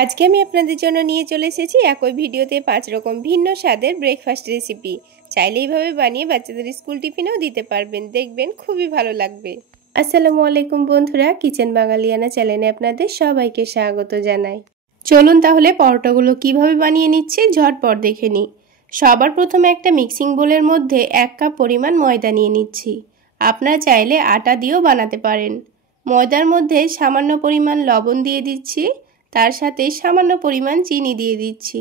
আজকে আমি আপনাদের জন্য নিয়ে চলে এসেছি একই ভিডিওতে 5 রকম ভিন্ন স্বাদের ব্রেকফাস্ট রেসিপি। চাইলে এইভাবে বানিয়ে বাচ্চাদের স্কুল টিফিনেও দিতে পারবেন, দেখবেন খুবই ভালো লাগবে। আসসালামু আলাইকুম বন্ধুরা, কিচেন বাঙালিয়ানা চ্যানেলে আপনাদের সবাইকে স্বাগত জানাই। চলুন তাহলে পরোটাগুলো কিভাবে বানিয়ে নিচ্ছি ঝটপট দেখে নিই। সবার প্রথমে একটা মিক্সিং বোলের মধ্যে 1 কাপ পরিমাণ ময়দা নিয়ে নিচ্ছি। আপনারা চাইলে আটা দিয়েও বানাতে পারেন। ময়দার মধ্যে সামান্য পরিমাণ লবণ দিয়ে দিচ্ছি, তার সাথে সামান্য পরিমাণ চিনি দিয়ে দিচ্ছি,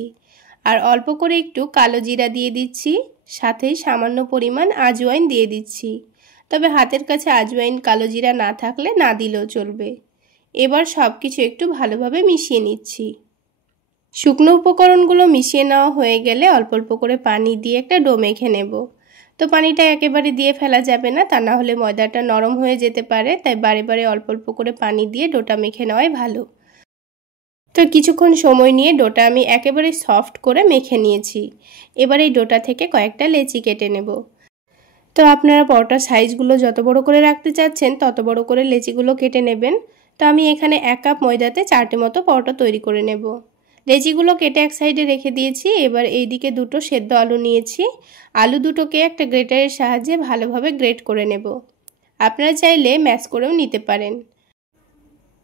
আর অল্প করে একটু কালো জিরা দিয়ে দিচ্ছি, সাথে সামান্য পরিমাণ আজওয়াইন দিয়ে দিচ্ছি। তবে হাতের কাছে আজওয়াইন কালো জিরা না থাকলে না দিলেও চলবে। এবার সব কিছু একটু ভালোভাবে মিশিয়ে নিচ্ছি। শুকনো উপকরণগুলো মিশিয়ে নেওয়া হয়ে গেলে অল্প অল্প করে পানি দিয়ে একটা ডো মেখে নেব। তো পানিটা একেবারে দিয়ে ফেলা যাবে না, তা না হলে ময়দাটা নরম হয়ে যেতে পারে, তাই বারে বারে অল্প অল্প করে পানি দিয়ে ডোটা মেখে নেওয়াই ভালো। তো কিছুক্ষণ সময় নিয়ে ডোটা আমি একেবারে সফট করে মেখে নিয়েছি। এবার এই ডোটা থেকে কয়েকটা লেচি কেটে নেব। তো আপনারা পরোটার সাইজগুলো যত বড় করে রাখতে চাচ্ছেন তত বড় করে লেচিগুলো কেটে নেবেন। তো আমি এখানে 1 কাপ ময়দাতে 4টে মতো পরোটা তৈরি করে নেব। লেচিগুলো কেটে এক সাইডে রেখে দিয়েছি। এবার এই দিকে দুটো সেদ্ধ আলু নিয়েছি। আলু দুটোকে একটা গ্রেটারের সাহায্যে ভালোভাবে গ্রেট করে নেব। আপনারা চাইলে ম্যাশ করেও নিতে পারেন।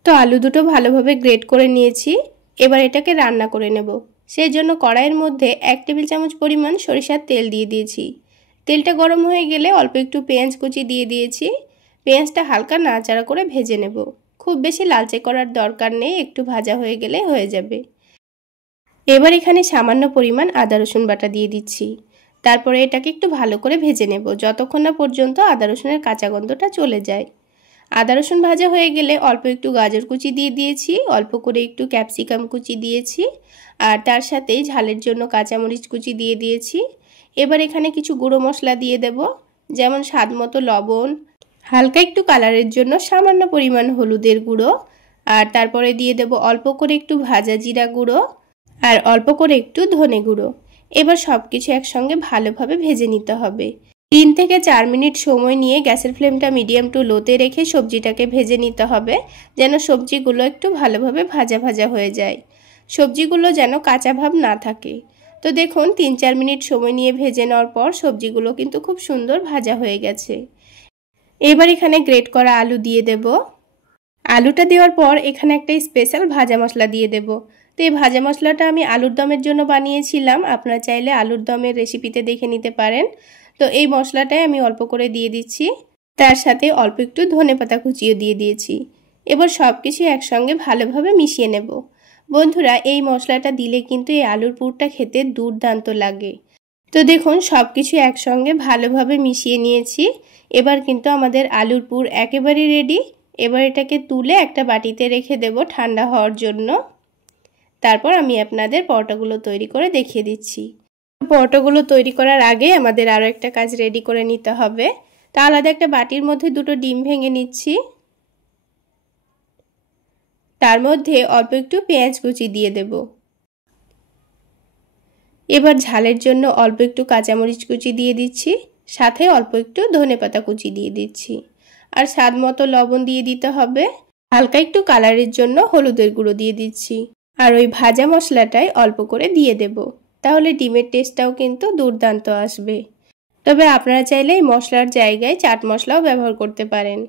তো আলু দুটো ভালোভাবে গ্রেট করে নিয়েছি। এবার এটাকে রান্না করে নেব। সেই জন্য কড়াইয়ের মধ্যে 1 টেবিল চামচ পরিমাণ সরিষার তেল দিয়ে দিয়েছি। তেলটা গরম হয়ে গেলে অল্প একটু পেঁয়াজ কুচি দিয়ে দিয়েছি। পেঁয়াজটা হালকা নাড়াচাড়া করে ভেজে নেব। খুব বেশি লালচে করার দরকার নেই, একটু ভাজা হয়ে গেলে হয়ে যাবে। এবার এখানে সামান্য পরিমাণ আদা রসুন বাটা দিয়ে দিচ্ছি। তারপরে এটাকে একটু ভালো করে ভেজে নেব যতক্ষণ না পর্যন্ত আদা রসুনের কাঁচা গন্ধটা চলে যায়। আদা রসুন ভাজা হয়ে গেলে অল্প একটু গাজর কুচি দিয়ে দিয়েছি, অল্প করে একটু ক্যাপসিকাম কুচি দিয়েছি, আর তার সাথে ঝালের জন্য কাঁচামরিচ কুচি দিয়ে দিয়েছি। এবার এখানে কিছু গুঁড়ো মশলা দিয়ে দেব, যেমন স্বাদ মতো লবণ, হালকা একটু কালারের জন্য সামান্য পরিমাণ হলুদের গুঁড়ো, আর তারপরে দিয়ে দেব অল্প করে একটু ভাজা জিরা গুঁড়ো, আর অল্প করে একটু ধনে গুঁড়ো। এবার সব কিছু একসঙ্গে ভালোভাবে ভেজে নিতে হবে। 3 থেকে 4 মিনিট সময় নিয়ে গ্যাসের ফ্লেমটা মিডিয়াম টু লোতে রেখে সবজিটাকে ভেজে নিতে হবে, যেন সবজিগুলো একটু ভালোভাবে ভাজা ভাজা হয়ে যায়। সবজিগুলো যেন কাঁচা ভাব না থাকে। তো দেখুন 3-4 মিনিট সময় নিয়ে ভেজে নেওয়ার পর সবজিগুলো কিন্তু খুব সুন্দর ভাজা হয়ে গেছে। এবার এখানে গ্রেট করা আলু দিয়ে দেব। আলুটা দেওয়ার পর এখানে একটা স্পেশাল ভাজা মশলা দিয়ে দেব। তো এই ভাজা মশলাটা আমি আলুর দমের জন্য বানিয়েছিলাম, আপনারা চাইলে আলুর দমের রেসিপিতে দেখে নিতে পারেন। তো এই মশলাটাই আমি অল্প করে দিয়ে দিচ্ছি, তার সাথে অল্প একটু ধনেপাতা কুচিও দিয়ে দিয়েছি। এবার সব কিছু একসঙ্গে ভালোভাবে মিশিয়ে নেব। বন্ধুরা, এই মশলাটা দিলে কিন্তু এই আলুর পুরটা খেতে দুর্দান্ত লাগে। তো দেখুন সব কিছু একসঙ্গে ভালোভাবে মিশিয়ে নিয়েছি। এবার কিন্তু আমাদের আলুর পুর একেবারে রেডি। এবার এটাকে তুলে একটা বাটিতে রেখে দেব ঠান্ডা হওয়ার জন্য। তারপর আমি আপনাদের পরোটাগুলো তৈরি করে দেখিয়ে দিচ্ছি। পরোটাগুলো তৈরি করার আগে আমাদের আরও একটা কাজ রেডি করে নিতে হবে। তা আলাদা একটা বাটির মধ্যে 2টো ডিম ভেঙে নিচ্ছি। তার মধ্যে অল্প একটু পেঁয়াজ কুচি দিয়ে দেব। এবার ঝালের জন্য অল্প একটু কাঁচামরিচ কুচি দিয়ে দিচ্ছি, সাথে অল্প একটু ধনেপাতা কুচি দিয়ে দিচ্ছি, আর স্বাদ মতো লবণ দিয়ে দিতে হবে। হালকা একটু কালারের জন্য হলুদের গুঁড়ো দিয়ে দিচ্ছি, আর ওই ভাজা মশলাটাই অল্প করে দিয়ে দেব। তাহলে ডিমের টেস্টটাও কিন্তু দুর্দান্ত আসবে। তবে আপনারা চাইলে এই মশলার জায়গায় চাট মশলাও ব্যবহার করতে পারেন।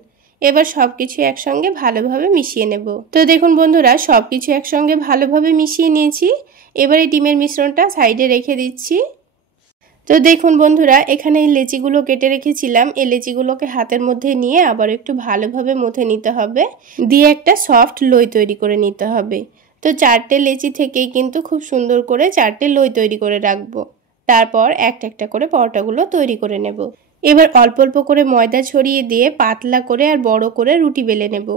এবার সব কিছু একসঙ্গে ভালোভাবে মিশিয়ে নেব। তো দেখুন বন্ধুরা, সব কিছু একসঙ্গে ভালোভাবে মিশিয়ে নিয়েছি। এবার এই ডিমের মিশ্রণটা সাইডে রেখে দিচ্ছি। তো দেখুন বন্ধুরা, এখানে এই লেচিগুলো কেটে রেখেছিলাম, এই লেচিগুলোকে হাতের মধ্যে নিয়ে আবার একটু ভালোভাবে মথে নিতে হবে, দিয়ে একটা সফট লই তৈরি করে নিতে হবে। তো 4টে লেচি থেকেই কিন্তু খুব সুন্দর করে 4টে লই তৈরি করে রাখবো। তারপর একটা একটা করে পরোটাগুলো তৈরি করে নেব। এবার অল্প অল্প করে ময়দা ছড়িয়ে দিয়ে পাতলা করে আর বড় করে রুটি বেলে নেব।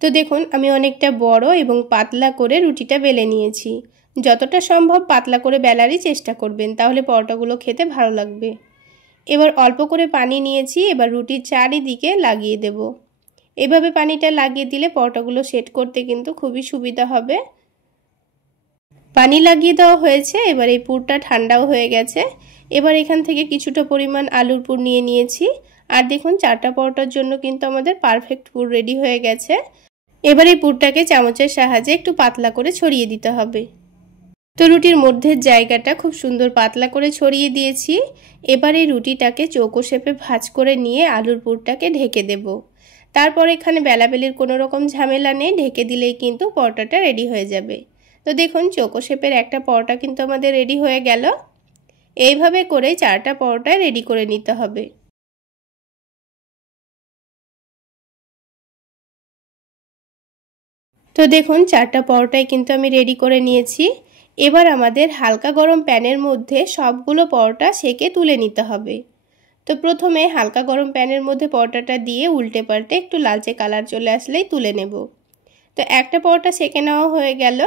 তো দেখুন আমি অনেকটা বড় এবং পাতলা করে রুটিটা বেলে নিয়েছি। যতটা সম্ভব পাতলা করে বেলারই চেষ্টা করবেন, তাহলে পরোটাগুলো খেতে ভালো লাগবে। এবার অল্প করে পানি নিয়েছি, এবার রুটির চারিদিকে লাগিয়ে দেব। এভাবে পানিটা লাগিয়ে দিলে পরোটাগুলো সেট করতে কিন্তু খুবই সুবিধা হবে। পানি লাগিয়ে দেওয়া হয়েছে, এবার এই পুরটা ঠান্ডাও হয়ে গেছে। এবার এখান থেকে কিছুটা পরিমাণ আলুর পুর নিয়েছি। আর দেখুন 4টা পরোটার জন্য কিন্তু আমাদের পারফেক্ট পুর রেডি হয়ে গেছে। এবার এই পুরটাকে চামচের সাহায্যে একটু পাতলা করে ছড়িয়ে দিতে হবে। তো রুটির মধ্যের জায়গাটা খুব সুন্দর পাতলা করে ছড়িয়ে দিয়েছি। এবার এই রুটিটাকে চৌকো শেপে ভাঁজ করে নিয়ে আলুর পুরটাকে ঢেকে দেব। তারপর এখানে বেলাবেলির কোনো রকম ঝামেলা নেই, ঢেকে দিলেই কিন্তু পরোটাটা রেডি হয়ে যাবে। তো দেখুন চৌকো শেপের একটা পরোটা কিন্তু আমাদের রেডি হয়ে গেল। এইভাবে করে 4টা পরোটা রেডি করে নিতে হবে। তো দেখুন 4টা পরোটাই কিন্তু আমি রেডি করে নিয়েছি। এবার আমাদের হালকা গরম প্যানের মধ্যে সবগুলো পরোটা সেকে তুলে নিতে হবে। তো প্রথমে হালকা গরম প্যানের মধ্যে পরোটাটা দিয়ে উল্টে পাল্টে একটু লালচে কালার চলে আসলেই তুলে নেব। তো একটা পরোটা সেকে নেওয়া হয়ে গেল।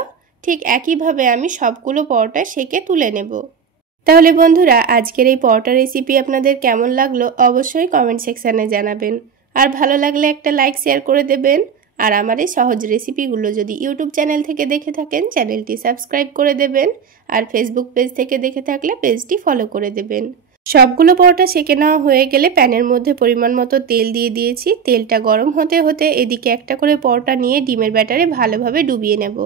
ঠিক একইভাবে আমি সবগুলো পরোটা সেকে তুলে নেব। তাহলে বন্ধুরা আজকের এই পরোটা রেসিপি আপনাদের কেমন লাগলো অবশ্যই কমেন্ট সেকশানে জানাবেন। আর ভালো লাগলে একটা লাইক শেয়ার করে দেবেন। আর আমার এই সহজ রেসিপিগুলো যদি ইউটিউব চ্যানেল থেকে দেখে থাকেন চ্যানেলটি সাবস্ক্রাইব করে দেবেন। আর ফেসবুক পেজ থেকে দেখে থাকলে পেজটি ফলো করে দেবেন। সবগুলো পরোটা সেকে নেওয়া হয়ে গেলে প্যানের মধ্যে পরিমাণ মতো তেল দিয়ে দিয়েছি। তেলটা গরম হতে হতে এদিকে একটা করে পরোটা নিয়ে ডিমের ব্যাটারে ভালোভাবে ডুবিয়ে নেব।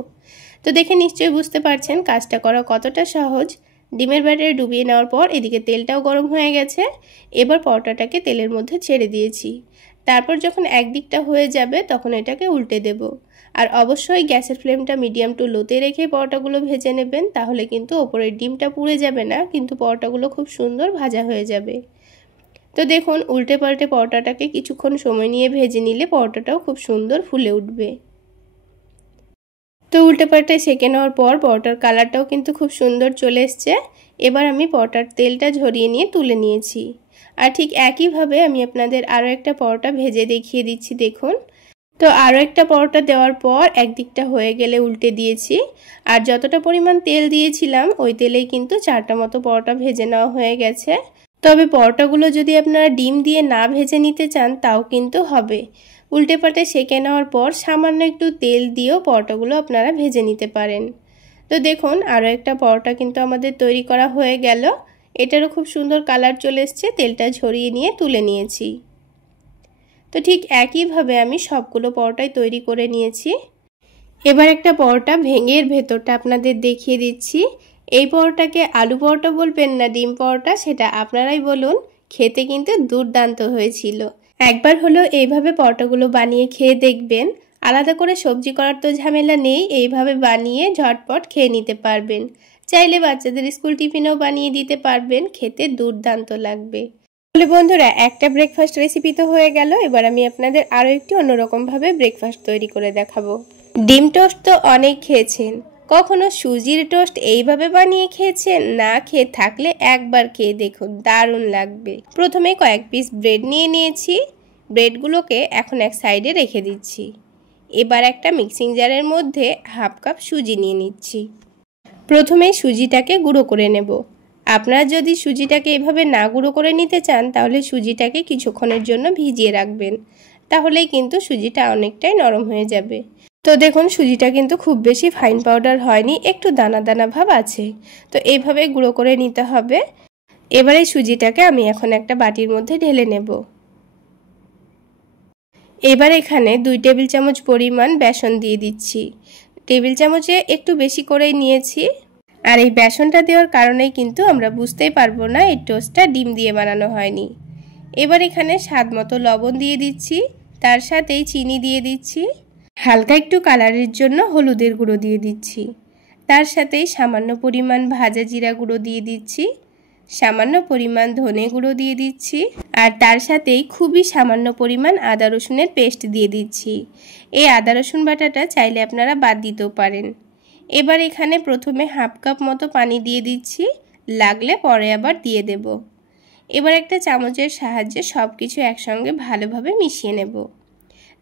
তো দেখে নিশ্চয়ই বুঝতে পারছেন কাজটা করা কতটা সহজ। ডিমের ব্যাটারে ডুবিয়ে নেওয়ার পর এদিকে তেলটাও গরম হয়ে গেছে। এবার পরোটাটাকে তেলের মধ্যে ছেড়ে দিয়েছি। তারপর যখন একদিকটা হয়ে যাবে তখন এটাকে উল্টে দেব। আর অবশ্যই গ্যাসের ফ্লেমটা মিডিয়াম টু লোতে রেখে পরোটাগুলো ভেজে নেবেন, তাহলে কিন্তু ওপরের ডিমটা পুড়ে যাবে না, কিন্তু পরোটাগুলো খুব সুন্দর ভাজা হয়ে যাবে। তো দেখুন উল্টে পাল্টে পরোটাটাকে কিছুক্ষণ সময় নিয়ে ভেজে নিলে পরোটাটাও খুব সুন্দর ফুলে উঠবে। তো উল্টে পাল্টে সেকে নেওয়ার পর পরোটার কালারটাও কিন্তু খুব সুন্দর চলে এসছে। এবার আমি পরোটার তেলটা ঝরিয়ে নিয়ে তুলে নিয়েছি। আর ঠিক একইভাবে আমি আপনাদের আরও একটা পরোটা ভেজে দেখিয়ে দিচ্ছি। দেখুন তো আরও একটা পরোটা দেওয়ার পর একদিকটা হয়ে গেলে উল্টে দিয়েছি। আর যতটা পরিমাণ তেল দিয়েছিলাম ওই তেলেই কিন্তু 4টা মতো পরোটা ভেজে নেওয়া হয়ে গেছে। তবে পরোটাগুলো যদি আপনারা ডিম দিয়ে না ভেজে নিতে চান তাও কিন্তু হবে। উল্টে পাল্টে সেকে নেওয়ার পর সামান্য একটু তেল দিয়েও পরোটাগুলো আপনারা ভেজে নিতে পারেন। তো দেখুন আরও একটা পরোটা কিন্তু আমাদের তৈরি করা হয়ে গেল। এটারও খুব সুন্দর কালার চলে এসছে। তেলটা ঝরিয়ে নিয়ে তুলে নিয়েছি। তো ঠিক একইভাবে আমি সবগুলো পরোটাই তৈরি করে নিয়েছি। এবার একটা পরোটা ভেঙে এর ভেতরটা আপনাদের দেখিয়ে দিচ্ছি। এই পরোটাকে আলু পরোটা বলবেন না ডিম পরোটা সেটা আপনারাই বলুন, খেতে কিন্তু দুর্দান্ত হয়েছিল। একবার হলো এইভাবে পরোটাগুলো বানিয়ে খেয়ে দেখবেন। আলাদা করে সবজি করার তো ঝামেলা নেই, এইভাবে বানিয়ে ঝটপট খেয়ে নিতে পারবেন। চাইলে বাচ্চাদের স্কুল টিফিনেও বানিয়ে দিতে পারবেন, খেতে দুর্দান্ত লাগবে। তাহলে বন্ধুরা একটা ব্রেকফাস্ট রেসিপি তো হয়ে গেল। এবার আমি আপনাদের আরও একটি অন্যরকমভাবে ব্রেকফাস্ট তৈরি করে দেখাবো। ডিম টোস্ট তো অনেক খেয়েছেন, কখনো সুজির টোস্ট এইভাবে বানিয়ে খেয়েছেন? না খেয়ে থাকলে একবার খেয়ে দেখুন, দারুণ লাগবে। প্রথমে কয়েক পিস ব্রেড নিয়ে নিয়েছি। ব্রেডগুলোকে এখন এক সাইডে রেখে দিচ্ছি। এবার একটা মিক্সিং জারের মধ্যে হাফ কাপ সুজি নিয়ে নিচ্ছি। প্রথমে সুজিটাকে গুঁড়ো করে নেব। আপনারা যদি সুজিটাকে এভাবে না গুঁড়ো করে নিতে চান তাহলে সুজিটাকে কিছুক্ষণের জন্য ভিজিয়ে রাখবেন, তাহলেই কিন্তু সুজিটা অনেকটাই নরম হয়ে যাবে। তো দেখুন সুজিটা কিন্তু খুব বেশি ফাইন পাউডার হয়নি, একটু দানা দানা ভাব আছে। তো এইভাবে গুঁড়ো করে নিতে হবে। এবারে সুজিটাকে আমি এখন একটা বাটির মধ্যে ঢেলে নেব। এবার এখানে 2 টেবিল চামচ পরিমাণ বেসন দিয়ে দিচ্ছি। টেবিল চামচে একটু বেশি করেই নিয়েছি। আর এই বেসনটা দেওয়ার কারণেই কিন্তু আমরা বুঝতেই পারবো না এই টোস্টটা ডিম দিয়ে বানানো হয়নি। এবার এখানে স্বাদ মতো লবণ দিয়ে দিচ্ছি, তার সাথেই চিনি দিয়ে দিচ্ছি, হালকা একটু কালারের জন্য হলুদের গুঁড়ো দিয়ে দিচ্ছি, তার সাথেই সামান্য পরিমাণ ভাজা জিরা গুঁড়ো দিয়ে দিচ্ছি, সামান্য পরিমাণ ধনে গুঁড়ো দিয়ে দিচ্ছি, আর তার সাথেই খুবই সামান্য পরিমাণ আদা রসুনের পেস্ট দিয়ে দিচ্ছি। এই আদা রসুন বাটাটা চাইলে আপনারা বাদ দিতেও পারেন। এবার এখানে প্রথমে হাফ কাপ মতো পানি দিয়ে দিচ্ছি, লাগলে পরে আবার দিয়ে দেব। এবার একটা চামচের সাহায্যে সব কিছু একসঙ্গে ভালোভাবে মিশিয়ে নেব।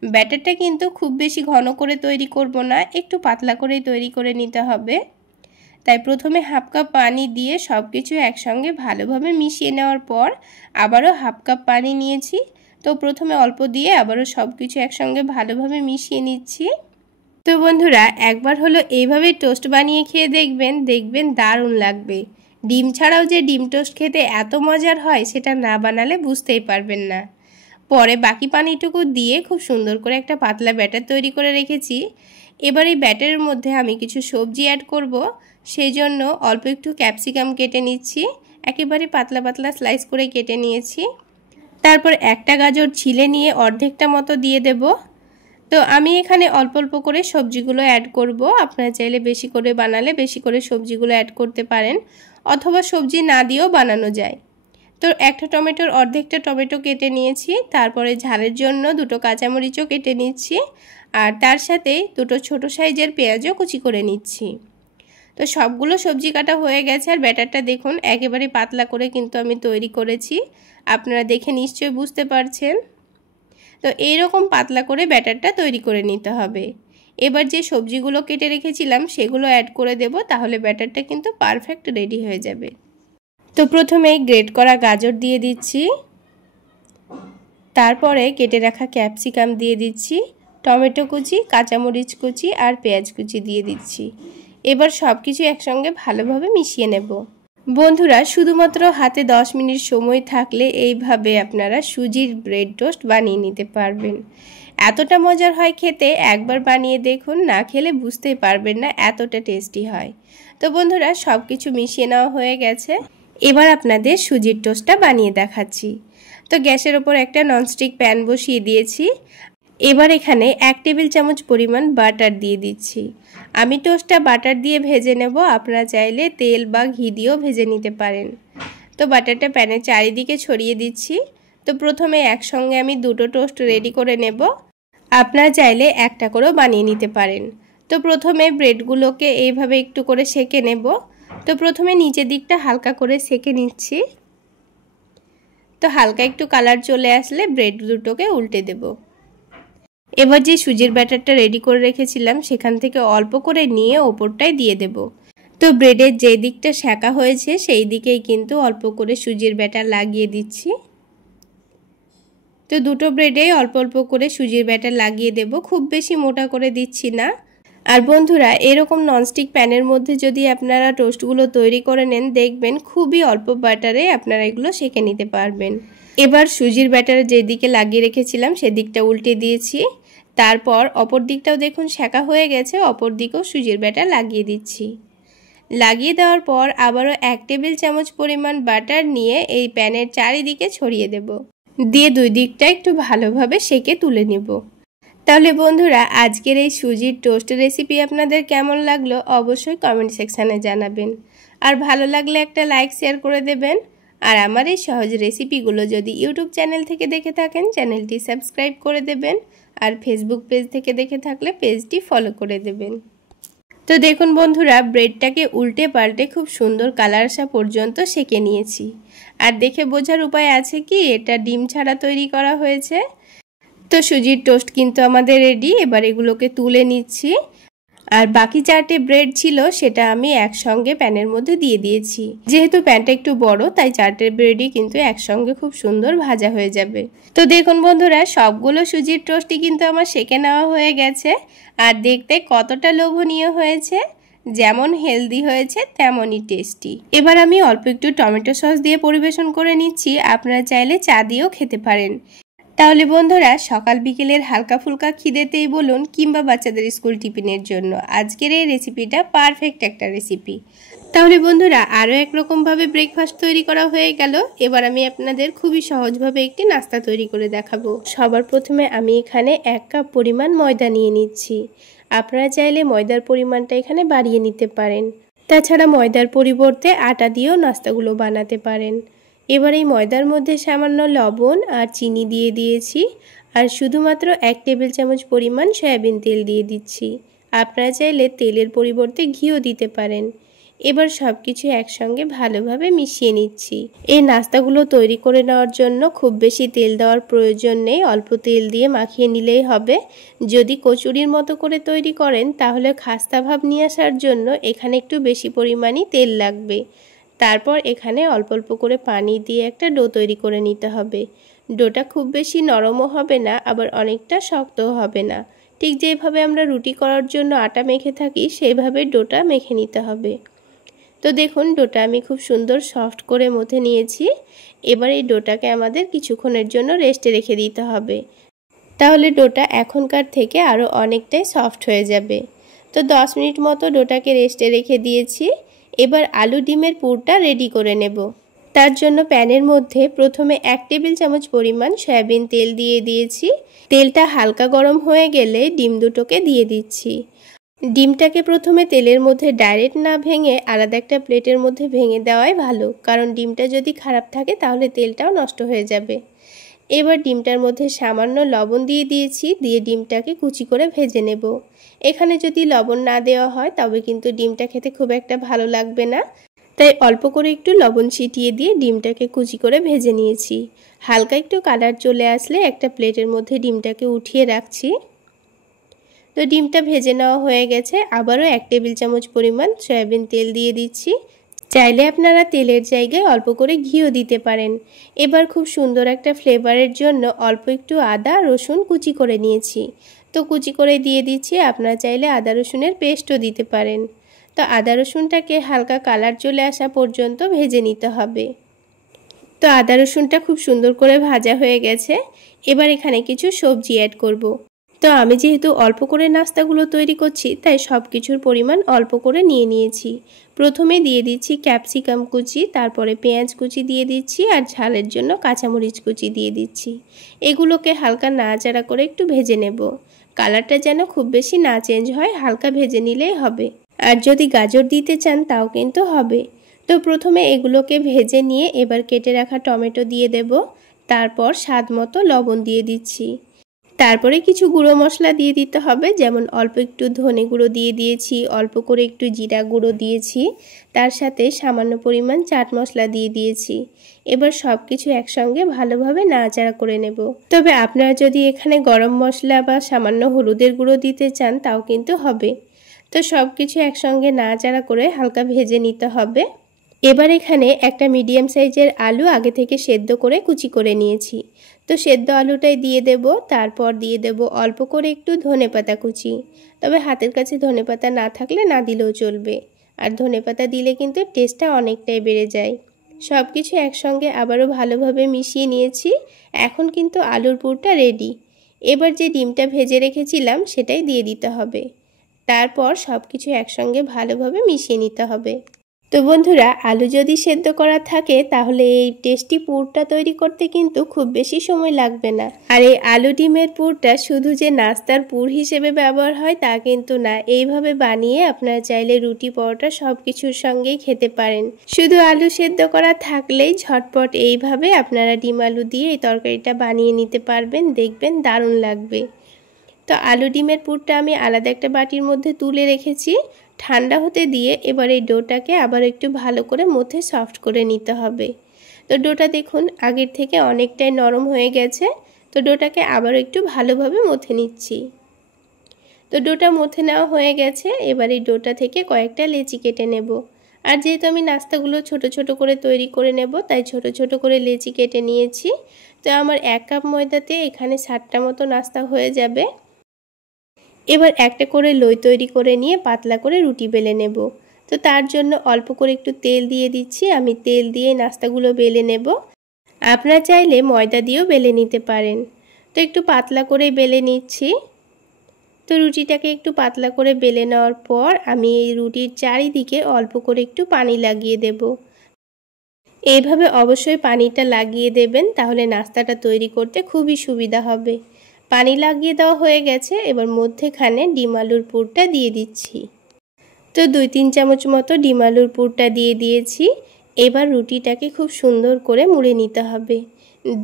ব্যাটারটা কিন্তু খুব বেশি ঘন করে তৈরি করব না, একটু পাতলা করেই তৈরি করে নিতে হবে। তাই প্রথমে হাফ কাপ পানি দিয়ে সব কিছু একসঙ্গে ভালোভাবে মিশিয়ে নেওয়ার পর আবারও হাফ কাপ পানি নিয়েছি। তো প্রথমে অল্প দিয়ে আবারও সব কিছু একসঙ্গে ভালোভাবে মিশিয়ে নিচ্ছি। তো বন্ধুরা একবার হলো এইভাবে টোস্ট বানিয়ে খেয়ে দেখবেন দারুণ লাগবে। ডিম ছাড়াও যে ডিম টোস্ট খেতে এত মজার হয় সেটা না বানালে বুঝতেই পারবেন না। পরে বাকি পানিটুকু দিয়ে খুব সুন্দর করে একটা পাতলা ব্যাটার তৈরি করে রেখেছি। এবার এই ব্যাটারের মধ্যে আমি কিছু সবজি অ্যাড করব। সেই জন্য অল্প একটু ক্যাপসিকাম কেটে নিচ্ছি, একেবারে পাতলা পাতলা স্লাইস করে কেটে নিয়েছি। তারপর একটা গাজর ছিলে নিয়ে অর্ধেকটা মতো দিয়ে দেব। তো আমি এখানে অল্প অল্প করে সবজিগুলো অ্যাড করব। আপনারা চাইলে বেশি করে বানালে বেশি করে সবজিগুলো অ্যাড করতে পারেন, অথবা সবজি না দিয়েও বানানো যায়। তো একটা টমেটোর অর্ধেকটা টমেটো কেটে নিয়েছি। তারপরে ঝালের জন্য দুটো কাঁচামরিচও কেটে নিচ্ছি, আর তার সাথে দুটো ছোট সাইজের পেঁয়াজও কুচি করে নিচ্ছি। তো সবগুলো সবজি কাটা হয়ে গেছে। আর ব্যাটারটা দেখুন একেবারে পাতলা করে কিন্তু আমি তৈরি করেছি, আপনারা দেখে নিশ্চয়ই বুঝতে পারছেন। তো এইরকম পাতলা করে ব্যাটারটা তৈরি করে নিতে হবে। এবার যে সবজিগুলো কেটে রেখেছিলাম সেগুলো অ্যাড করে দেব, তাহলে ব্যাটারটা কিন্তু পারফেক্ট রেডি হয়ে যাবে। তো প্রথমেই গ্রেট করা গাজর দিয়ে দিচ্ছি, তারপরে কেটে রাখা ক্যাপসিকাম দিয়ে দিচ্ছি, টমেটো কুচি, কাঁচামরিচ কুচি আর পেঁয়াজ কুচি দিয়ে দিচ্ছি। এবার সব কিছু একসঙ্গে ভালোভাবে মিশিয়ে নেব। বন্ধুরা, শুধুমাত্র হাতে 10 মিনিট সময় থাকলে এইভাবে আপনারা সুজির ব্রেড টোস্ট বানিয়ে নিতে পারবেন। এতটা মজার হয় খেতে, একবার বানিয়ে দেখুন, না খেলে বুঝতেই পারবেন না এতটা টেস্টি হয়। তো বন্ধুরা, সব কিছু মিশিয়ে নেওয়া হয়ে গেছে। এবার আপনাদের সুজির টোস্টটা বানিয়ে দেখাচ্ছি। তো গ্যাসের ওপর একটা ননস্টিক প্যান বসিয়ে দিয়েছি। এবার এখানে 1 টেবিল চামচ পরিমাণ বাটার দিয়ে দিচ্ছি। আমি টোস্টটা বাটার দিয়ে ভেজে নেব, আপনারা চাইলে তেল বা ঘি দিয়েও ভেজে নিতে পারেন। তো বাটারটা প্যানের চারিদিকে ছড়িয়ে দিচ্ছি। তো প্রথমে একসঙ্গে আমি দুটো টোস্ট রেডি করে নেব, আপনারা চাইলে একটা করেও বানিয়ে নিতে পারেন। তো প্রথমে ব্রেডগুলোকে এইভাবে একটু করে সেঁকে নেব। তো প্রথমে নিচের দিকটা হালকা করে সেঁকে নিচ্ছি। তো হালকা একটু কালার চলে আসলে ব্রেড দুটোকে উল্টে দেব। এবার যে সুজির ব্যাটারটা রেডি করে রেখেছিলাম সেখান থেকে অল্প করে নিয়ে ওপরটায় দিয়ে দেব। তো ব্রেডের যে দিকটা সেঁকা হয়েছে সেই দিকেই কিন্তু অল্প করে সুজির ব্যাটার লাগিয়ে দিচ্ছি। তো দুটো ব্রেডেই অল্প অল্প করে সুজির ব্যাটার লাগিয়ে দেব, খুব বেশি মোটা করে দিচ্ছি না। আর বন্ধুরা, এরকম ননস্টিক প্যানের মধ্যে যদি আপনারা টোস্টগুলো তৈরি করে নেন, দেখবেন খুবই অল্প ব্যাটারে আপনারা এগুলো সেঁকে নিতে পারবেন। এবার সুজির ব্যাটারে যেদিকে লাগিয়ে রেখেছিলাম সেদিকটা উল্টে দিয়েছি। তারপর অপর দিকটাও দেখুন সেঁকা হয়ে গেছে, অপর দিকেও সুজির ব্যাটার লাগিয়ে দিচ্ছি। লাগিয়ে দেওয়ার পর আবারও 1 টেবিল চামচ পরিমাণ বাটার নিয়ে এই প্যানের চারিদিকে ছড়িয়ে দেব, দিয়ে দুই দিকটা একটু ভালোভাবে সেঁকে তুলে নেব। তাহলে বন্ধুরা, আজকের এই সুজির টোস্ট রেসিপি আপনাদের কেমন লাগলো অবশ্যই কমেন্ট সেকশানে জানাবেন। আর ভালো লাগলে একটা লাইক শেয়ার করে দেবেন। আর আমার এই সহজ রেসিপিগুলো যদি ইউটিউব চ্যানেল থেকে দেখে থাকেন, চ্যানেলটি সাবস্ক্রাইব করে দেবেন। আর ফেসবুক পেজ থেকে দেখে থাকলে পেজটি ফলো করে দেবেন। তো দেখুন বন্ধুরা, ব্রেডটাকে উল্টে পাল্টে খুব সুন্দর কালার আসা পর্যন্ত সেঁকে নিয়েছি। আর দেখে বোঝার উপায় আছে কি, এটা ডিম ছাড়া তৈরি করা হয়েছে। তো সুজির টোস্ট কিন্তু আমাদের রেডি। এবার এগুলোকে তুলে নিচ্ছি। আর বাকি 4টে ব্রেড ছিল সেটা আমি একসঙ্গে প্যানের মধ্যে দিয়ে দিয়েছি। যেহেতু প্যানটা একটু বড়, তাই 4টে ব্রেডই কিন্তু একসঙ্গে খুব সুন্দর ভাজা হয়ে যাবে। তো দেখুন বন্ধুরা, সবগুলো সুজির টোস্টই কিন্তু আমার সেঁকে নেওয়া হয়ে গেছে। আর দেখতে কতটা লোভনীয় হয়েছে, যেমন হেলদি হয়েছে তেমনই টেস্টি। এবার আমি অল্প একটু টমেটো সস দিয়ে পরিবেশন করে নিচ্ছি, আপনারা চাইলে চা দিয়েও খেতে পারেন। তাহলে বন্ধুরা, সকাল বিকেলের হালকা ফুলকা খিদেতেই বলুন কিংবা বাচ্চাদের স্কুল টিফিনের জন্য আজকের এই রেসিপিটা পারফেক্ট একটা রেসিপি। তাহলে বন্ধুরা, আরও একরকমভাবে ব্রেকফাস্ট তৈরি করা হয়ে গেল। এবার আমি আপনাদের খুবই সহজভাবে একটি নাস্তা তৈরি করে দেখাবো। সবার প্রথমে আমি এখানে 1 কাপ পরিমাণ ময়দা নিয়ে নিচ্ছি। আপনারা চাইলে ময়দার পরিমাণটা এখানে বাড়িয়ে নিতে পারেন। তাছাড়া ময়দার পরিবর্তে আটা দিয়েও নাস্তাগুলো বানাতে পারেন। এবার এই ময়দার মধ্যে সামান্য লবণ আর চিনি দিয়ে দিয়েছি। আর শুধুমাত্র 1 টেবিল চামচ পরিমাণ সয়াবিন তেল দিয়ে দিচ্ছি। আপনারা চাইলে তেলের পরিবর্তে ঘিও দিতে পারেন। এবার সব কিছু একসঙ্গে ভালোভাবে মিশিয়ে নিচ্ছি। এই নাস্তাগুলো তৈরি করে নেওয়ার জন্য খুব বেশি তেল দেওয়ার প্রয়োজন নেই, অল্প তেল দিয়ে মাখিয়ে নিলেই হবে। যদি কচুরির মতো করে তৈরি করেন তাহলে খাস্তা ভাব নিয়ে আসার জন্য এখানে একটু বেশি পরিমাণই তেল লাগবে। তারপর এখানে অল্প অল্প করে পানি দিয়ে একটা ডো তৈরি করে নিতে হবে। ডোটা খুব বেশি নরমও হবে না, আবার অনেকটা শক্তও হবে না। ঠিক যেভাবে আমরা রুটি করার জন্য আটা মেখে থাকি সেইভাবে ডোটা মেখে নিতে হবে। তো দেখুন ডোটা আমি খুব সুন্দর সফট করে মথে নিয়েছি। এবার এই ডোটাকে আমাদের কিছুক্ষণের জন্য রেস্টে রেখে দিতে হবে, তাহলে ডোটা এখনকার থেকে আরও অনেকটাই সফট হয়ে যাবে। তো 10 মিনিট মতো ডোটাকে রেস্টে রেখে দিয়েছি। এবার আলু ডিমের পুরটা রেডি করে নেব। তার জন্য প্যানের মধ্যে প্রথমে 1 টেবিল চামচ পরিমাণ সয়াবিন তেল দিয়ে দিয়েছি। তেলটা হালকা গরম হয়ে গেলে ডিম দুটোকে দিয়ে দিচ্ছি। ডিমটাকে প্রথমে তেলের মধ্যে ডাইরেক্ট না ভেঙে আলাদা একটা প্লেটের মধ্যে ভেঙে দেওয়াই ভালো, কারণ ডিমটা যদি খারাপ থাকে তাহলে তেলটাও নষ্ট হয়ে যাবে। এবার ডিমটার মধ্যে সামান্য লবণ দিয়ে দিয়েছি, দিয়ে ডিমটাকে কুচি করে ভেজে নেব। এখানে যদি লবণ না দেওয়া হয় তবে কিন্তু ডিমটা খেতে খুব একটা ভালো লাগবে না, তাই অল্প করে একটু লবণ ছিটিয়ে দিয়ে ডিমটাকে কুচি করে ভেজে নিয়েছি। হালকা একটু কালার চলে আসলে একটা প্লেটের মধ্যে ডিমটাকে উঠিয়ে রাখছি। তো ডিমটা ভেজে নেওয়া হয়ে গেছে। আবারও 1 টেবিল চামচ পরিমাণ সয়াবিন তেল দিয়ে দিচ্ছি। চাইলে আপনারা তেলের জায়গায় অল্প করে ঘিও দিতে পারেন। এবার খুব সুন্দর একটা ফ্লেভারের জন্য অল্প একটু আদা রসুন কুচি করে নিয়েছি, তো কুচি করে দিয়ে দিচ্ছি। আপনারা চাইলে আদা রসুনের পেস্টও দিতে পারেন। তো আদা রসুনটাকে হালকা কালার চলে আসা পর্যন্ত ভেজে নিতে হবে। তো আদা রসুনটা খুব সুন্দর করে ভাজা হয়ে গেছে। এবার এখানে কিছু সবজি অ্যাড করব। তো আমি যেহেতু অল্প করে নাস্তাগুলো তৈরি করছি, তাই সব কিছুর পরিমাণ অল্প করে নিয়ে নিয়েছি। প্রথমে দিয়ে দিচ্ছি ক্যাপসিকাম কুচি, তারপরে পেঁয়াজ কুচি দিয়ে দিচ্ছি, আর ঝালের জন্য কাঁচামরিচ কুচি দিয়ে দিচ্ছি। এগুলোকে হালকা নাড়াচাড়া করে একটু ভেজে নেব। কালারটা যেন খুব বেশি না চেঞ্জ হয়, হালকা ভেজে নিলেই হবে। আর যদি গাজর দিতে চান তাও কিন্তু হবে। তো প্রথমে এগুলোকে ভেজে নিয়ে এবার কেটে রাখা টমেটো দিয়ে দেব। তারপর স্বাদ মতো লবণ দিয়ে দিচ্ছি। তারপরে কিছু গুঁড়ো মশলা দিয়ে দিতে হবে, যেমন অল্প একটু ধনে গুঁড়ো দিয়ে দিয়েছি, অল্প করে একটু জিরা গুঁড়ো দিয়েছি, তার সাথে সামান্য পরিমাণ চাট মশলা দিয়ে দিয়েছি। এবার সব কিছু একসঙ্গে ভালোভাবে নাড়াচাড়া করে নেব। তবে আপনারা যদি এখানে গরম মশলা বা সামান্য হলুদের গুঁড়ো দিতে চান তাও কিন্তু হবে। তো সব কিছু একসঙ্গে নাড়াচাড়া করে হালকা ভেজে নিতে হবে। এবার এখানে একটা মিডিয়াম সাইজের আলু আগে থেকে সেদ্ধ করে কুচি করে নিয়েছি, তো সেদ্ধ আলুটাই দিয়ে দেব। তারপর দিয়ে দেব অল্প করে একটু ধনেপাতা কুচি, তবে হাতের কাছে ধনেপাতা না থাকলে না দিলেও চলবে, আর ধনেপাতা দিলে কিন্তু টেস্টটা অনেকটাই বেড়ে যায়। সব কিছু একসঙ্গে আবারও ভালোভাবে মিশিয়ে নিয়েছি। এখন কিন্তু আলুর পুরটা রেডি। এবার যে ডিমটা ভেজে রেখেছিলাম সেটাই দিয়ে দিতে হবে। তারপর সব কিছু একসঙ্গে ভালোভাবে মিশিয়ে নিতে হবে। তো বন্ধুরা, আলু যদি সেদ্ধ করা থাকে তাহলে এই টেস্টি পুরটা তৈরি করতে কিন্তু খুব বেশি সময় লাগবে না। আর এই আলু ডিমের পুরটা শুধু যে নাস্তার পুর হিসেবে ব্যবহার হয় তা কিন্তু না, এইভাবে বানিয়ে আপনারা চাইলে রুটি পরোটা সব কিছুর সঙ্গেই খেতে পারেন। শুধু আলু সেদ্ধ করা থাকলেই ঝটপট এইভাবে আপনারা ডিম আলু দিয়ে এই তরকারিটা বানিয়ে নিতে পারবেন, দেখবেন দারুণ লাগবে। তো আলু ডিমের পুরটা আমি আলাদা একটা বাটির মধ্যে তুলে রেখেছি। ঠান্ডা হতে দিয়ে এবার এই ডোটাকে আবার একটু ভালো করে মথে সফট করে নিতে হবে। তো ডোটা দেখুন আগের থেকে অনেকটাই নরম হয়ে গেছে। তো ডোটাকে আবার একটু ভালোভাবে মথে নিচ্ছি। তো ডোটা মথে নেওয়া হয়ে গেছে। এবার এই ডোটা থেকে কয়েকটা লেচি কেটে নেব। আর যেহেতু আমি নাস্তাগুলো ছোট ছোট করে তৈরি করে নেব, তাই ছোট ছোট করে লেচি কেটে নিয়েছি। তো আমার 1 কাপ ময়দাতে এখানে 60টা মতো নাস্তা হয়ে যাবে। এবার একটা করে লই তৈরি করে নিয়ে পাতলা করে রুটি বেলে নেব। তো তার জন্য অল্প করে একটু তেল দিয়ে দিচ্ছি। আমি তেল দিয়ে নাস্তাগুলো বেলে নেব। আপনারা চাইলে ময়দা দিয়েও বেলে নিতে পারেন। তো একটু পাতলা করে বেলে নিচ্ছি। তো রুটিটাকে একটু পাতলা করে বেলে নেওয়ার পর আমি এই রুটির চারিদিকে অল্প করে একটু পানি লাগিয়ে দেব। এইভাবে অবশ্যই পানিটা লাগিয়ে দেবেন, তাহলে নাস্তাটা তৈরি করতে খুবই সুবিধা হবে। পানি লাগিয়ে দেওয়া হয়ে গেছে। এবার মধ্যেখানে ডিম আলুর পুরটা দিয়ে দিচ্ছি। তো 2-3 চামচ মতো ডিম আলুর পুরটা দিয়ে দিয়েছি। এবার রুটিটাকে খুব সুন্দর করে মুড়ে নিতে হবে,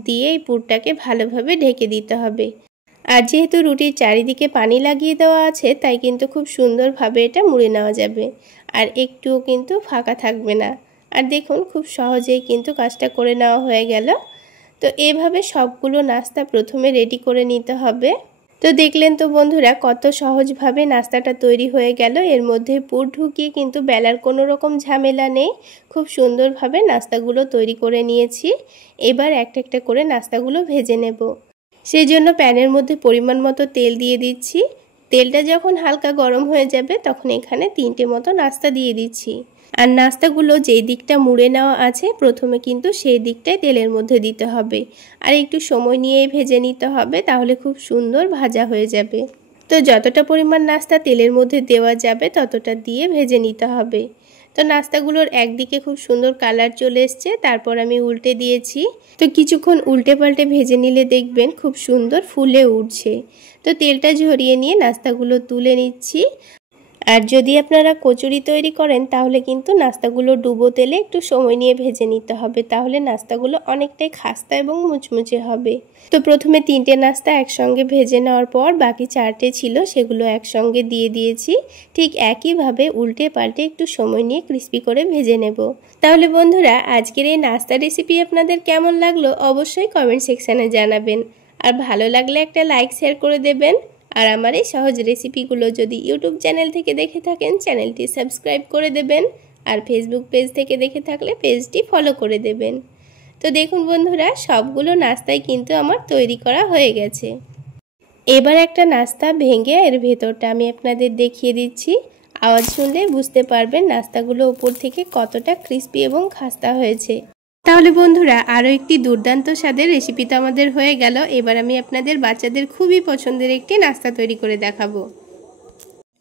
দিয়ে এই পুরটাকে ভালোভাবে ঢেকে দিতে হবে। আর যেহেতু রুটির চারিদিকে পানি লাগিয়ে দেওয়া আছে, তাই কিন্তু খুব সুন্দরভাবে এটা মুড়ে নেওয়া যাবে, আর একটুও কিন্তু ফাঁকা থাকবে না। আর দেখুন খুব সহজেই কিন্তু কাজটা করে নেওয়া হয়ে গেল। তো এভাবে সবগুলো নাস্তা প্রথমে রেডি করে নিতে হবে। তো দেখলেন তো বন্ধুরা কত সহজভাবে নাস্তাটা তৈরি হয়ে গেল। এর মধ্যে পুর ঢুকিয়ে কিন্তু বেলার কোনো রকম ঝামেলা নেই। খুব সুন্দরভাবে নাস্তাগুলো তৈরি করে নিয়েছি। এবার একটা একটা করে নাস্তাগুলো ভেজে নেব। সেই জন্য প্যানের মধ্যে পরিমাণ মতো তেল দিয়ে দিচ্ছি। তেলটা যখন হালকা গরম হয়ে যাবে তখন এখানে 3টে মতো নাস্তা দিয়ে দিচ্ছি। আর নাস্তাগুলো যেই দিকটা মুড়ে নেওয়া আছে প্রথমে কিন্তু সেই দিকটাই তেলের মধ্যে দিতে হবে, আর একটু সময় নিয়ে ভেজে নিতে হবে, তাহলে খুব সুন্দর ভাজা হয়ে যাবে। তো যতটা পরিমাণ নাস্তা তেলের মধ্যে দেওয়া যাবে ততটা দিয়ে ভেজে নিতে হবে। তো নাস্তাগুলোর একদিকে খুব সুন্দর কালার চলে এসছে, তারপর আমি উল্টে দিয়েছি। তো কিছুক্ষণ উল্টে পাল্টে ভেজে নিলে দেখবেন খুব সুন্দর ফুলে উঠছে। তো তেলটা ঝরিয়ে নিয়ে নাস্তাগুলো তুলে নিচ্ছি। আর যদি আপনারা কচুরি তৈরি করেন তাহলে কিন্তু নাস্তাগুলো ডুবো তেলে একটু সময় নিয়ে ভেজে নিতে হবে, তাহলে নাস্তাগুলো অনেকটাই খাস্তা এবং মুচমুচে হবে। তো প্রথমে 3টে নাস্তা একসঙ্গে ভেজে নেওয়ার পর বাকি 4টে ছিল সেগুলো একসঙ্গে দিয়ে দিয়েছি। ঠিক একইভাবে উল্টে পাল্টে একটু সময় নিয়ে ক্রিস্পি করে ভেজে নেব। তাহলে বন্ধুরা আজকের এই নাস্তা রেসিপি আপনাদের কেমন লাগলো অবশ্যই কমেন্ট সেকশানে জানাবেন, আর ভালো লাগলে একটা লাইক শেয়ার করে দেবেন। আর আমার এই সহজ রেসিপিগুলো যদি ইউটিউব চ্যানেল থেকে দেখে থাকেন চ্যানেলটি সাবস্ক্রাইব করে দেবেন, আর ফেসবুক পেজ থেকে দেখে থাকলে পেজটি ফলো করে দেবেন। তো দেখুন বন্ধুরা সবগুলো নাস্তাই কিন্তু আমার তৈরি করা হয়ে গেছে। এবার একটা নাস্তা ভেঙে এর ভেতরটা আমি আপনাদের দেখিয়ে দিচ্ছি। আওয়াজ শুনলে বুঝতে পারবেন নাস্তাগুলো উপর থেকে কতটা ক্রিস্পি এবং খাস্তা হয়েছে। তাহলে বন্ধুরা আরও একটি দুর্দান্ত স্বাদের রেসিপি তো আমাদের হয়ে গেল। এবার আমি আপনাদের বাচ্চাদের খুবই পছন্দের একটি নাস্তা তৈরি করে দেখাবো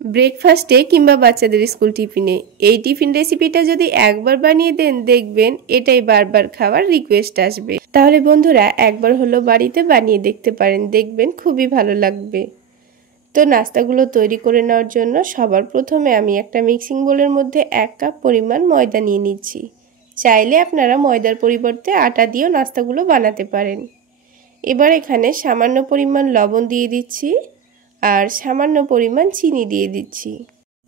ব্রেকফাস্টে কিংবা বাচ্চাদের স্কুল টিফিনে। এই টিফিন রেসিপিটা যদি একবার বানিয়ে দেন দেখবেন এটাই বারবার খাওয়ার রিকোয়েস্ট আসবে। তাহলে বন্ধুরা একবার হলো বাড়িতে বানিয়ে দেখতে পারেন, দেখবেন খুবই ভালো লাগবে। তো নাস্তাগুলো তৈরি করে নেওয়ার জন্য সবার প্রথমে আমি একটা মিক্সিং বোলের মধ্যে 1 কাপ পরিমাণ ময়দা নিয়ে নিচ্ছি। চাইলে আপনারা ময়দার পরিবর্তে আটা দিয়েও নাস্তাগুলো বানাতে পারেন। এবার এখানে সামান্য পরিমাণ লবণ দিয়ে দিচ্ছি আর সামান্য পরিমাণ চিনি দিয়ে দিচ্ছি।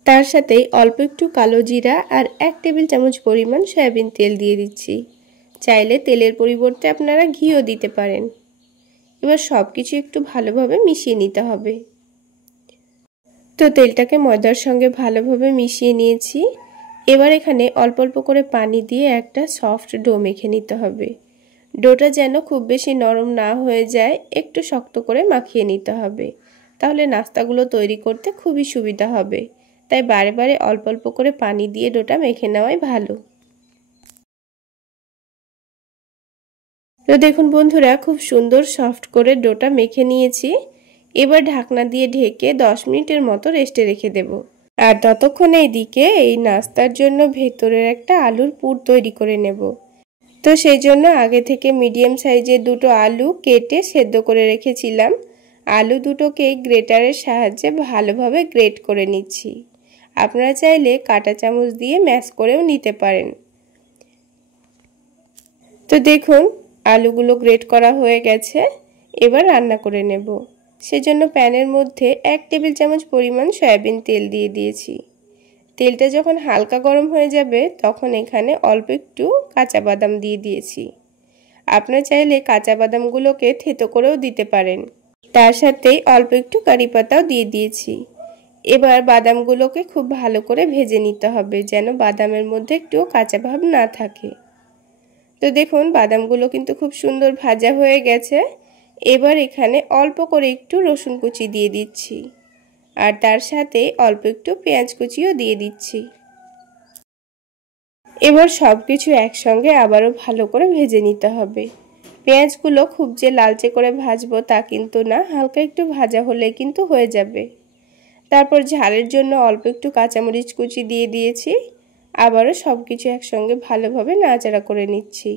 তার সাথে অল্প একটু কালো জিরা আর 1 টেবিল চামচ পরিমাণ সয়াবিন তেল দিয়ে দিচ্ছি। চাইলে তেলের পরিবর্তে আপনারা ঘিও দিতে পারেন। এবার সব কিছু একটু ভালোভাবে মিশিয়ে নিতে হবে। তো তেলটাকে ময়দার সঙ্গে ভালোভাবে মিশিয়ে নিয়েছি। এবার এখানে অল্প অল্প করে পানি দিয়ে একটা সফট ডো মেখে নিতে হবে। ডোটা যেন খুব বেশি নরম না হয়ে যায়, একটু শক্ত করে মাখিয়ে নিতে হবে, তাহলে নাস্তাগুলো তৈরি করতে খুবই সুবিধা হবে। তাই বারে বারে অল্প অল্প করে পানি দিয়ে ডোটা মেখে নেওয়াই ভালো। তো দেখুন বন্ধুরা খুব সুন্দর সফট করে ডোটা মেখে নিয়েছি। এবার ঢাকনা দিয়ে ঢেকে 10 মিনিটের মতো রেস্টে রেখে দেব। আর ততক্ষণে এইদিকে এই নাস্তার জন্য ভেতরের একটা আলুর পুর তৈরি করে নেব। তো সেই জন্য আগে থেকে মিডিয়াম সাইজের 2টো আলু কেটে সেদ্ধ করে রেখেছিলাম। আলু দুটোকে গ্রেটারের সাহায্যে ভালোভাবে গ্রেট করে নিচ্ছি। আপনারা চাইলে কাঁটা চামচ দিয়ে ম্যাশ করেও নিতে পারেন। তো দেখুন আলুগুলো গ্রেট করা হয়ে গেছে। এবার রান্না করে নেব। সেজন্য প্যানের মধ্যে 1 টেবিল চামচ পরিমাণ সয়াবিন তেল দিয়ে দিয়েছি। তেলটা যখন হালকা গরম হয়ে যাবে তখন এখানে অল্প একটু কাঁচা বাদাম দিয়ে দিয়েছি। আপনারা চাইলে কাঁচা বাদামগুলোকে থেতো করেও দিতে পারেন। তার সাথেই অল্প একটু কারি পাতাও দিয়ে দিয়েছি। এবার বাদামগুলোকে খুব ভালো করে ভেজে নিতে হবে, যেন বাদামের মধ্যে একটু কাঁচা ভাব না থাকে। তো দেখুন বাদামগুলো কিন্তু খুব সুন্দর ভাজা হয়ে গেছে। এবার এখানে অল্প করে একটু রসুন কুচি দিয়ে দিচ্ছি, আর তার সাথে অল্প একটু পেঁয়াজ কুচিও দিয়ে দিচ্ছি। এবার সব কিছু একসঙ্গে আবারও ভালো করে ভেজে নিতে হবে। পেঁয়াজগুলো খুব যে লালচে করে ভাজবো তা কিন্তু না, হালকা একটু ভাজা হলে কিন্তু হয়ে যাবে। তারপর ঝালের জন্য অল্প একটু কাঁচামরিচ কুচি দিয়ে দিয়েছি। আবারও সব কিছু একসঙ্গে ভালোভাবে নাড়াচাড়া করে নিচ্ছি।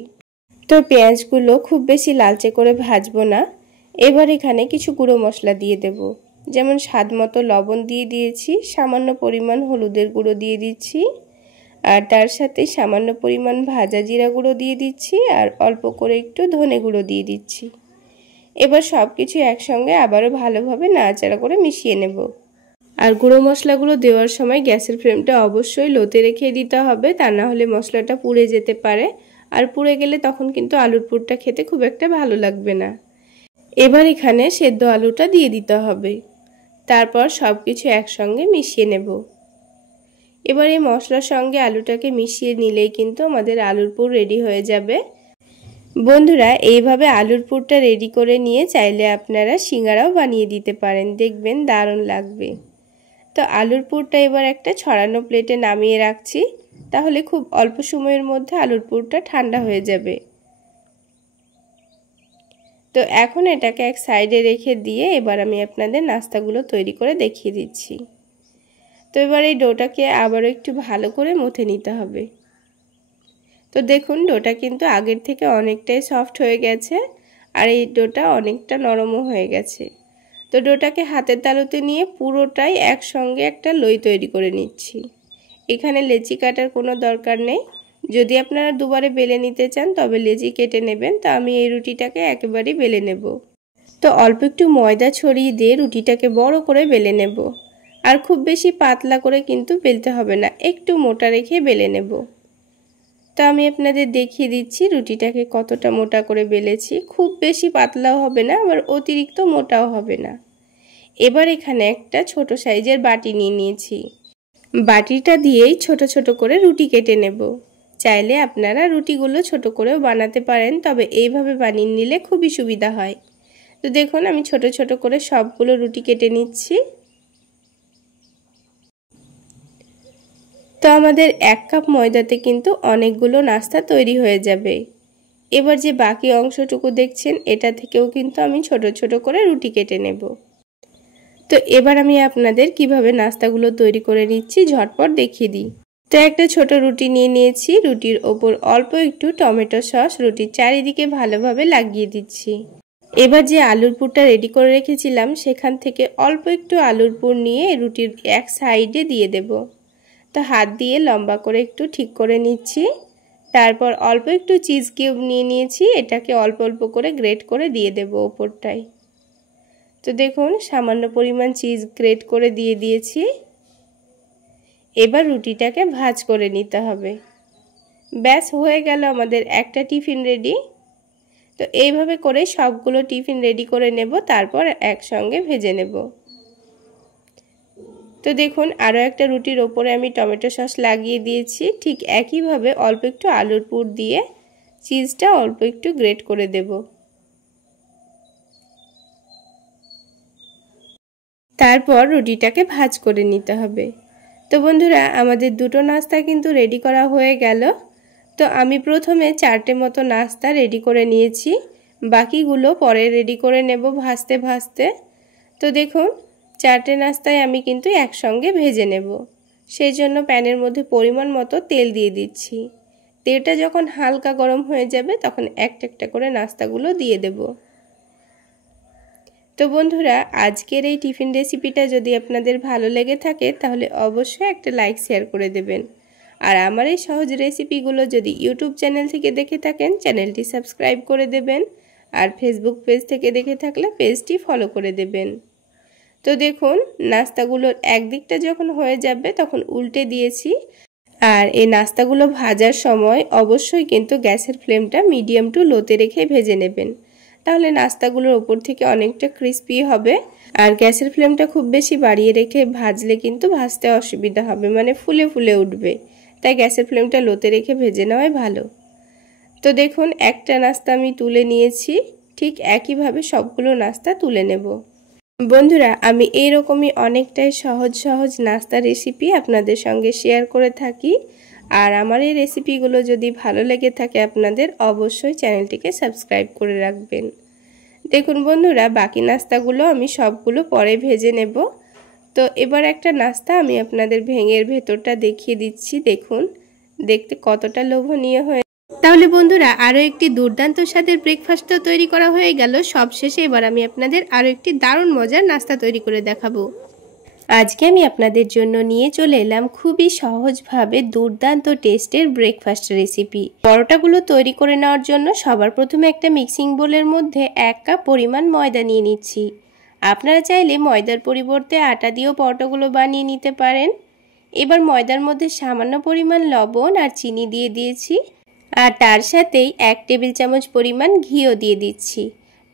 তো পেঁয়াজগুলো খুব বেশি লালচে করে ভাজবো না। এবার এখানে কিছু গুঁড়ো মশলা দিয়ে দেব, যেমন স্বাদ মতো লবণ দিয়ে দিয়েছি, সামান্য পরিমাণ হলুদের গুঁড়ো দিয়ে দিচ্ছি, আর তার সাথে সামান্য পরিমাণ ভাজা জিরা গুঁড়ো দিয়ে দিচ্ছি, আর অল্প করে একটু ধনে গুঁড়ো দিয়ে দিচ্ছি। এবার সব কিছু একসঙ্গে আবারও ভালোভাবে নাড়াচাড়া করে মিশিয়ে নেব। আর গুঁড়ো মশলাগুলো দেওয়ার সময় গ্যাসের ফ্লেমটা অবশ্যই লোতে রেখে দিতে হবে, তা না হলে মশলাটা পুড়ে যেতে পারে, আর পুড়ে গেলে তখন কিন্তু আলুর পুরটা খেতে খুব একটা ভালো লাগবে না। এবার এখানে সেদ্ধ আলুটা দিয়ে দিতে হবে। তারপর সব কিছু একসঙ্গে মিশিয়ে নেব। এবার এই মশলার সঙ্গে আলুটাকে মিশিয়ে নিলেই কিন্তু আমাদের আলুর পুর রেডি হয়ে যাবে। বন্ধুরা এইভাবে আলুর পুরটা রেডি করে নিয়ে চাইলে আপনারা সিঙ্গারাও বানিয়ে দিতে পারেন, দেখবেন দারুণ লাগবে। তো আলুর পুরটা এবার একটা ছড়ানো প্লেটে নামিয়ে রাখছি, তাহলে খুব অল্প সময়ের মধ্যে আলুর পুরটা ঠান্ডা হয়ে যাবে। তো এখন এটাকে এক সাইডে রেখে দিয়ে এবার আমি আপনাদের নাস্তাগুলো তৈরি করে দেখিয়ে দিচ্ছি। তো এবার এই ডোটাকে আবারও একটু ভালো করে মথে নিতে হবে। তো দেখুন ডোটা কিন্তু আগের থেকে অনেকটাই সফট হয়ে গেছে আর এই ডোটা অনেকটা নরমও হয়ে গেছে। তো ডোটাকে হাতের তালুতে নিয়ে পুরোটাই একসঙ্গে একটা লই তৈরি করে নিচ্ছি। এখানে লেচি কাটার কোনো দরকার নেই, যদি আপনারা দুবারে বেলে নিতে চান তবে লেচি কেটে নেবেন। তো আমি এই রুটিটাকে একেবারেই বেলে নেব। তো অল্প একটু ময়দা ছড়িয়ে দিয়ে রুটিটাকে বড় করে বেলে নেব। আর খুব বেশি পাতলা করে কিন্তু বেলতে হবে না, একটু মোটা রেখে বেলে নেব। তো আমি আপনাদের দেখিয়ে দিচ্ছি রুটিটাকে কতটা মোটা করে বেলেছি। খুব বেশি পাতলাও হবে না, আবার অতিরিক্ত মোটাও হবে না। এবার এখানে একটা ছোট সাইজের বাটি নিয়ে নিয়েছি। বাটিটা দিয়েই ছোট ছোট করে রুটি কেটে নেব। চাইলে আপনারা রুটিগুলো ছোট করেও বানাতে পারেন, তবে এইভাবে বানিয়ে নিলে খুবই সুবিধা হয়। তো দেখুন আমি ছোট ছোট করে সবগুলো রুটি কেটে নিচ্ছি। তো আমাদের 1 কাপ ময়দাতে কিন্তু অনেকগুলো নাস্তা তৈরি হয়ে যাবে। এবার যে বাকি অংশটুকু দেখছেন এটা থেকেও কিন্তু আমি ছোট ছোট করে রুটি কেটে নেব। তো এবার আমি আপনাদের কিভাবে নাস্তাগুলো তৈরি করে নিচ্ছি ঝটপট দেখিয়ে দিই। তো একটা ছোট রুটি নিয়ে নিয়েছি, রুটির ওপর অল্প একটু টমেটো সস রুটির চারিদিকে ভালোভাবে লাগিয়ে দিচ্ছি। এবার যে আলুর পুরটা রেডি করে রেখেছিলাম সেখান থেকে অল্প একটু আলুর পুর নিয়ে রুটির এক সাইডে দিয়ে দেব। তো হাত দিয়ে লম্বা করে একটু ঠিক করে নিচ্ছি। তারপর অল্প একটু চিজ কিউব নিয়ে নিয়েছি, এটাকে অল্প অল্প করে গ্রেট করে দিয়ে দেব ওপরটায়। তো দেখুন সামান্য পরিমাণ চিজ গ্রেট করে দিয়ে দিয়েছি। এবার রুটিটাকে ভাঁজ করে নিতে হবে। ব্যাস হয়ে গেল আমাদের একটা টিফিন রেডি। তো এইভাবে করে সবগুলো টিফিন রেডি করে নেব, তারপর একসঙ্গে ভেজে নেব। তো দেখুন আরও একটা রুটির ওপরে আমি টমেটো সস লাগিয়ে দিয়েছি। ঠিক একইভাবে অল্প একটু আলুর পুর দিয়ে চিজটা অল্প একটু গ্রেট করে দেব। তারপর রুটিটাকে ভাঁজ করে নিতে হবে। তো বন্ধুরা আমাদের দুটো নাস্তা কিন্তু রেডি করা হয়ে গেল। তো আমি প্রথমে 4টে মতো নাস্তা রেডি করে নিয়েছি, বাকিগুলো পরে রেডি করে নেব ভাজতে ভাজতে। তো দেখুন 4টে নাস্তায় আমি কিন্তু একসঙ্গে ভেজে নেব। সেই জন্য প্যানের মধ্যে পরিমাণ মতো তেল দিয়ে দিচ্ছি। তেলটা যখন হালকা গরম হয়ে যাবে তখন একটা একটা করে নাস্তাগুলো দিয়ে দেব। তো বন্ধুরা আজকের এই টিফিন রেসিপিটা যদি আপনাদের ভালো লেগে থাকে তাহলে অবশ্যই একটা লাইক শেয়ার করে দেবেন। আর আমার এই সহজ রেসিপিগুলো যদি ইউটিউব চ্যানেল থেকে দেখে থাকেন চ্যানেলটি সাবস্ক্রাইব করে দেবেন, আর ফেসবুক পেজ থেকে দেখে থাকলে পেজটি ফলো করে দেবেন। তো দেখুন নাস্তাগুলোর একদিকটা যখন হয়ে যাবে তখন উল্টে দিয়েছি। আর এই নাস্তাগুলো ভাজার সময় অবশ্যই কিন্তু গ্যাসের ফ্লেমটা মিডিয়াম টু লোতে রেখে ভেজে নেবেন, তাহলে নাস্তাগুলোর ওপর থেকে অনেকটা ক্রিস্পি হবে। আর গ্যাসের ফ্লেমটা খুব বেশি বাড়িয়ে রেখে ভাজলে কিন্তু ভাজতে অসুবিধা হবে, মানে ফুলে ফুলে উঠবে। তাই গ্যাসের ফ্লেমটা লোতে রেখে ভেজে নেওয়াই ভালো। তো দেখুন একটা নাস্তা আমি তুলে নিয়েছি, ঠিক একইভাবে সবগুলো নাস্তা তুলে নেব। বন্ধুরা আমি এইরকমই অনেকটাই সহজ সহজ নাস্তা রেসিপি আপনাদের সঙ্গে শেয়ার করে থাকি। আর আমার এই রেসিপিগুলো যদি ভালো লেগে থাকে আপনাদের অবশ্যই চ্যানেলটিকে সাবস্ক্রাইব করে রাখবেন। দেখুন বন্ধুরা বাকি নাস্তাগুলো আমি সবগুলো পরে ভেজে নেব। তো এবার একটা নাস্তা আমি আপনাদের ভেঙে ভেতরটা দেখিয়ে দিচ্ছি। দেখুন দেখতে কতটা লোভনীয় হয়ে। তাহলে বন্ধুরা আরও একটি দুর্দান্ত স্বাদের ব্রেকফাস্ট তো তৈরি করা হয়ে গেল। সবশেষে এবার আমি আপনাদের আরও একটি দারুণ মজার নাস্তা তৈরি করে দেখাবো। আজকে আমি আপনাদের জন্য নিয়ে চলে এলাম খুবই সহজভাবে দুর্দান্ত টেস্টের ব্রেকফাস্ট রেসিপি। পরোটাগুলো তৈরি করে নেওয়ার জন্য সবার প্রথমে একটা মিক্সিং বোলের মধ্যে 1 কাপ পরিমাণ ময়দা নিয়ে নিচ্ছি। আপনারা চাইলে ময়দার পরিবর্তে আটা দিয়েও পরোটাগুলো বানিয়ে নিতে পারেন। এবার ময়দার মধ্যে সামান্য পরিমাণ লবণ আর চিনি দিয়ে দিয়েছি, আর তার সাথেই 1 টেবিল চামচ পরিমাণ ঘিও দিয়ে দিচ্ছি।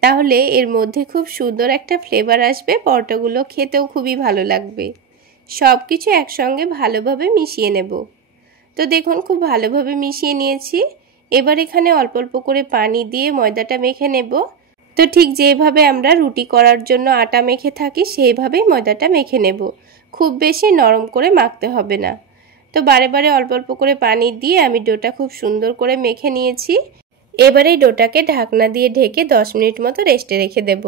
তাহলে এর মধ্যে খুব সুন্দর একটা ফ্লেভার আসবে, পরোটাগুলো খেতেও খুবই ভালো লাগবে। সব কিছু একসঙ্গে ভালোভাবে মিশিয়ে নেব। তো দেখুন খুব ভালোভাবে মিশিয়ে নিয়েছি। এবার এখানে অল্প অল্প করে পানি দিয়ে ময়দাটা মেখে নেব। তো ঠিক যেভাবে আমরা রুটি করার জন্য আটা মেখে থাকি সেইভাবেই ময়দাটা মেখে নেব। খুব বেশি নরম করে মাখতে হবে না। তো বারে বারে অল্প অল্প করে পানি দিয়ে আমি ডোটা খুব সুন্দর করে মেখে নিয়েছি। এবারে ডোটাকে ঢাকনা দিয়ে ঢেকে 10 মিনিট মতো রেস্টে রেখে দেব।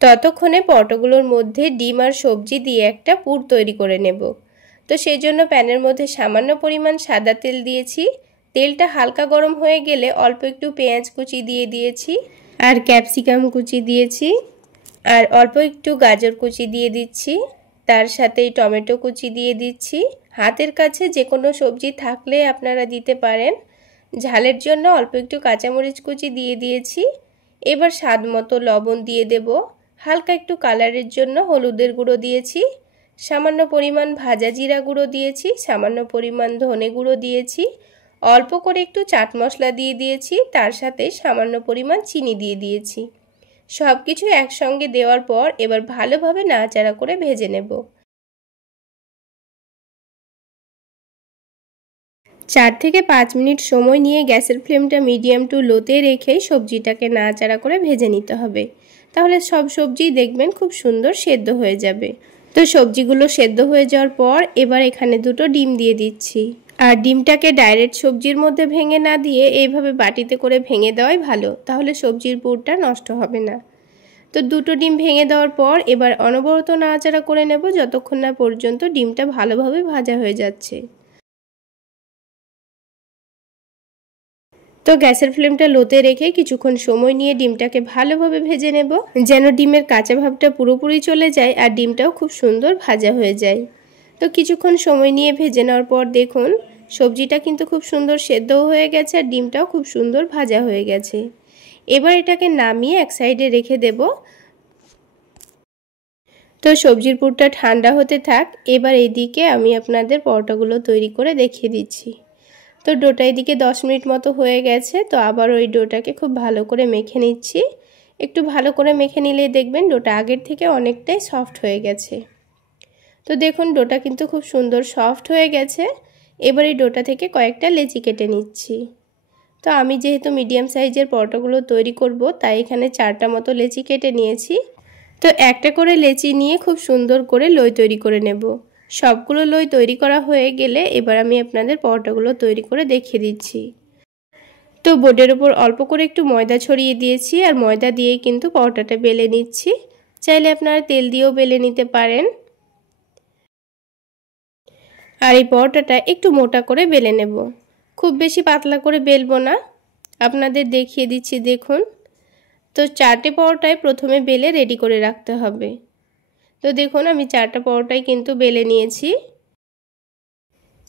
ততক্ষণে পরোটাগুলোর মধ্যে ডিম আর সবজি দিয়ে একটা পুর তৈরি করে নেব। তো সেই জন্য প্যানের মধ্যে সামান্য পরিমাণ সাদা তেল দিয়েছি। তেলটা হালকা গরম হয়ে গেলে অল্প একটু পেঁয়াজ কুচি দিয়ে দিয়েছি, আর ক্যাপসিকাম কুচি দিয়েছি, আর অল্প একটু গাজর কুচি দিয়ে দিচ্ছি, তার সাথেই টমেটো কুচি দিয়ে দিচ্ছি। হাতের কাছে যে কোনো সবজি থাকলে আপনারা দিতে পারেন। ঝালের জন্য অল্প একটু কাঁচামরিচ কুচি দিয়ে দিয়েছি। এবার স্বাদ মতো লবণ দিয়ে দেব। হালকা একটু কালারের জন্য হলুদের গুঁড়ো দিয়েছি, সামান্য পরিমাণ ভাজা জিরা গুঁড়ো দিয়েছি, সামান্য পরিমাণ ধনে গুঁড়ো দিয়েছি, অল্প করে একটু চাট মশলা দিয়ে দিয়েছি, তার সাথে সামান্য পরিমাণ চিনি দিয়ে দিয়েছি। সব কিছু একসঙ্গে দেওয়ার পর এবার ভালোভাবে নাড়াচাড়া করে ভেজে নেব। 4 থেকে 5 মিনিট সময় নিয়ে গ্যাসের ফ্লেমটা মিডিয়াম টু লোতে রেখে সবজিটাকে নাড়াচাড়া করে ভেজে নিতে হবে। তাহলে সব সবজি দেখবেন খুব সুন্দর সেদ্ধ হয়ে যাবে। তো সবজিগুলো সেদ্ধ হয়ে যাওয়ার পর এবার এখানে 2টো ডিম দিয়ে দিচ্ছি। আর ডিমটাকে ডাইরেক্ট সবজির মধ্যে ভেঙে না দিয়ে এইভাবে বাটিতে করে ভেঙে দেওয়াই ভালো, তাহলে সবজির পুরটা নষ্ট হবে না। তো 2টো ডিম ভেঙে দেওয়ার পর এবার অনবরত নাড়াচাড়া করে নেব যতক্ষণ না পর্যন্ত ডিমটা ভালোভাবে ভাজা হয়ে যাচ্ছে। তো গ্যাসের ফ্লেমটা লোতে রেখে কিছুক্ষণ সময় নিয়ে ডিমটাকে ভালোভাবে ভেজে নেব, যেন ডিমের কাঁচা ভাবটা পুরোপুরি চলে যায় আর ডিমটাও খুব সুন্দর ভাজা হয়ে যায়। তো কিছুক্ষণ সময় নিয়ে ভেজে নেওয়ার পর দেখুন সবজিটা কিন্তু খুব সুন্দর সেদ্ধও হয়ে গেছে আর ডিমটাও খুব সুন্দর ভাজা হয়ে গেছে। এবার এটাকে নামিয়ে এক সাইডে রেখে দেব। তো সবজির পুরটা ঠান্ডা হতে থাক। এবার এইদিকে আমি আপনাদের পরোটাগুলো তৈরি করে দেখিয়ে দিচ্ছি। তো ডোটা এদিকে 10 মিনিট মতো হয়ে গেছে। তো আবার ওই ডোটাকে খুব ভালো করে মেখে নিচ্ছি। একটু ভালো করে মেখে নিলেই দেখবেন ডোটা আগের থেকে অনেকটাই সফট হয়ে গেছে। তো দেখুন ডোটা কিন্তু খুব সুন্দর সফট হয়ে গেছে। এবার এই ডোটা থেকে কয়েকটা লেচি কেটে নিচ্ছি। তো আমি যেহেতু মিডিয়াম সাইজের পরোটাগুলো তৈরি করব, তাই এখানে 4টা মতো লেচি কেটে নিয়েছি। তো একটা করে লেচি নিয়ে খুব সুন্দর করে লই তৈরি করে নেব। সবগুলো লই তৈরি করা হয়ে গেলে এবার আমি আপনাদের পরোটাগুলো তৈরি করে দেখিয়ে দিচ্ছি। তো বোর্ডের ওপর অল্প করে একটু ময়দা ছড়িয়ে দিয়েছি আর ময়দা দিয়েই কিন্তু পরোটাটা বেলে নিচ্ছি। চাইলে আপনারা তেল দিয়েও বেলে নিতে পারেন। আর এই পরোটাটা একটু মোটা করে বেলে নেব, খুব বেশি পাতলা করে বেলবো না। আপনাদের দেখিয়ে দিচ্ছি দেখুন। তো 4টে পরোটায় প্রথমে বেলে রেডি করে রাখতে হবে। তো দেখুন আমি 4টা পরোটাই কিন্তু বেলে নিয়েছি।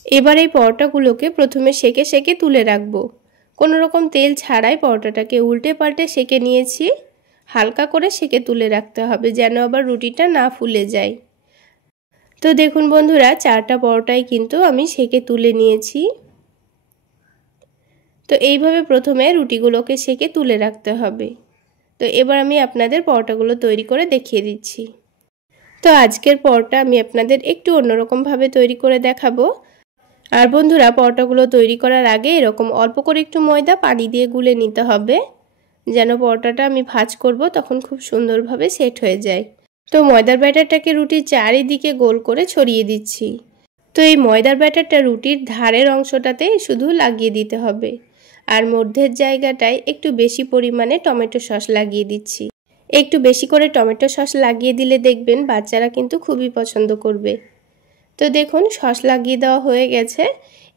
এবার এই পরোটাগুলোকে প্রথমে সেকে সেকে তুলে রাখবো। কোনো রকম তেল ছাড়াই পরোটাটাকে উল্টে পাল্টে সেকে নিয়েছি। হালকা করে সেকে তুলে রাখতে হবে যেন আবার রুটিটা না ফুলে যায়। তো দেখুন বন্ধুরা 4টা পরোটাই কিন্তু আমি সেকে তুলে নিয়েছি। তো এইভাবে প্রথমে রুটিগুলোকে সেকে তুলে রাখতে হবে। তো এবার আমি আপনাদের পরোটাগুলো তৈরি করে দেখিয়ে দিচ্ছি। তো আজকের পরোটা আমি আপনাদের একটু অন্যরকমভাবে তৈরি করে দেখাবো। আর বন্ধুরা পরোটাগুলো তৈরি করার আগে এরকম অল্প করে একটু ময়দা পানি দিয়ে গুলে নিতে হবে, যেন পরোটাটা আমি ভাঁজ করব তখন খুব সুন্দরভাবে সেট হয়ে যায়। তো ময়দার ব্যাটারটাকে রুটির চারিদিকে গোল করে ছড়িয়ে দিচ্ছি। তো এই ময়দার ব্যাটারটা রুটির ধারের অংশটাতে শুধু লাগিয়ে দিতে হবে, আর মধ্যের জায়গাটায় একটু বেশি পরিমাণে টমেটো সস লাগিয়ে দিচ্ছি। একটু বেশি করে টমেটো সস লাগিয়ে দিলে দেখবেন বাচ্চারা কিন্তু খুবই পছন্দ করবে। তো দেখুন সস লাগিয়ে দেওয়া হয়ে গেছে।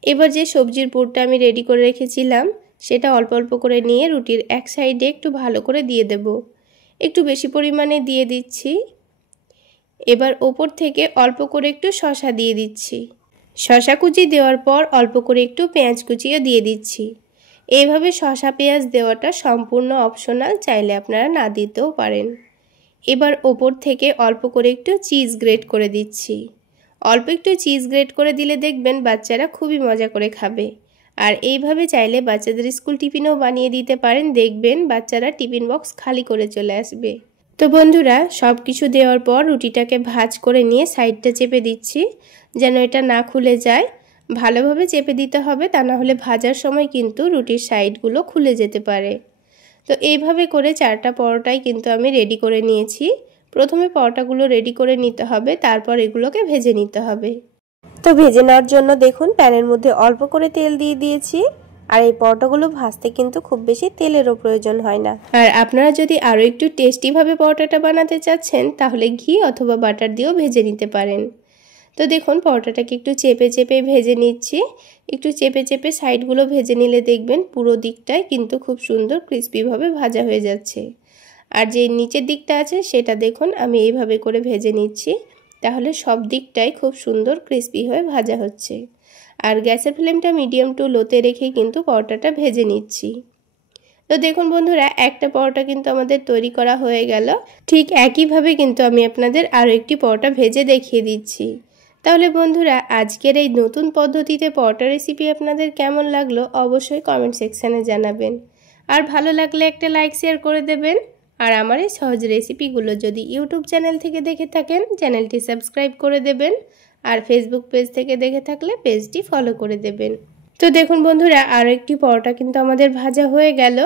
এবার যে সবজির পুরটা আমি রেডি করে রেখেছিলাম সেটা অল্প অল্প করে নিয়ে রুটির এক সাইডে একটু ভালো করে দিয়ে দেব। একটু বেশি পরিমাণে দিয়ে দিচ্ছি। এবার ওপর থেকে অল্প করে একটু শসা দিয়ে দিচ্ছি। শসা কুচি দেওয়ার পর অল্প করে একটু পেঁয়াজ কুচিও দিয়ে দিচ্ছি। এইভাবে শসা পেঁয়াজ দেওয়াটা সম্পূর্ণ অপশনাল, চাইলে আপনারা না দিতেও পারেন। এবার ওপর থেকে অল্প করে একটু চিজ গ্রেট করে দিচ্ছি। অল্প একটু চিজ গ্রেট করে দিলে দেখবেন বাচ্চারা খুবই মজা করে খাবে। আর এইভাবে চাইলে বাচ্চাদের স্কুল টিফিনও বানিয়ে দিতে পারেন, দেখবেন বাচ্চারা টিফিন বক্স খালি করে চলে আসবে। তো বন্ধুরা সব কিছু দেওয়ার পর রুটিটাকে ভাঁজ করে নিয়ে সাইডটা চেপে দিচ্ছি যেন এটা না খুলে যায়। ভালোভাবে চেপে দিতে হবে, তা না হলে ভাজার সময় কিন্তু রুটির সাইডগুলো খুলে যেতে পারে। তো এইভাবে করে 4টা পরোটাই কিন্তু আমি রেডি করে নিয়েছি। প্রথমে পরোটাগুলো রেডি করে নিতে হবে, তারপর এগুলোকে ভেজে নিতে হবে। তো ভেজে নেওয়ার জন্য দেখুন প্যানের মধ্যে অল্প করে তেল দিয়ে দিয়েছি। আর এই পরোটাগুলো ভাজতে কিন্তু খুব বেশি তেলেরও প্রয়োজন হয় না। আর আপনারা যদি আরও একটু টেস্টিভাবে পরোটাটা বানাতে চাচ্ছেন তাহলে ঘি অথবা বাটার দিয়েও ভেজে নিতে পারেন। তো দেখুন পরোটাটাকে একটু চেপে চেপে ভেজে নিচ্ছি। একটু চেপে চেপে সাইডগুলো ভেজে নিলে দেখবেন পুরো দিকটাই কিন্তু খুব সুন্দর ক্রিস্পিভাবে ভাজা হয়ে যাচ্ছে। আর যে নিচের দিকটা আছে সেটা দেখুন আমি এইভাবে করে ভেজে নিচ্ছি, তাহলে সব দিকটাই খুব সুন্দর ক্রিস্পি হয়ে ভাজা হচ্ছে। আর গ্যাসের ফ্লেমটা মিডিয়াম টু লোতে রেখে কিন্তু পরোটাটা ভেজে নিচ্ছি। তো দেখুন বন্ধুরা একটা পরোটা কিন্তু আমাদের তৈরি করা হয়ে গেল। ঠিক একইভাবে কিন্তু আমি আপনাদের আরও একটি পরোটা ভেজে দেখিয়ে দিচ্ছি। তাহলে বন্ধুরা আজকের এই নতুন পদ্ধতিতে পরোটা রেসিপি আপনাদের কেমন লাগলো অবশ্যই কমেন্ট সেকশানে জানাবেন। আর ভালো লাগলে একটা লাইক শেয়ার করে দেবেন। আর আমার এই সহজ রেসিপিগুলো যদি ইউটিউব চ্যানেল থেকে দেখে থাকেন চ্যানেলটি সাবস্ক্রাইব করে দেবেন। আর ফেসবুক পেজ থেকে দেখে থাকলে পেজটি ফলো করে দেবেন। তো দেখুন বন্ধুরা আরও একটি পরোটা কিন্তু আমাদের ভাজা হয়ে গেল।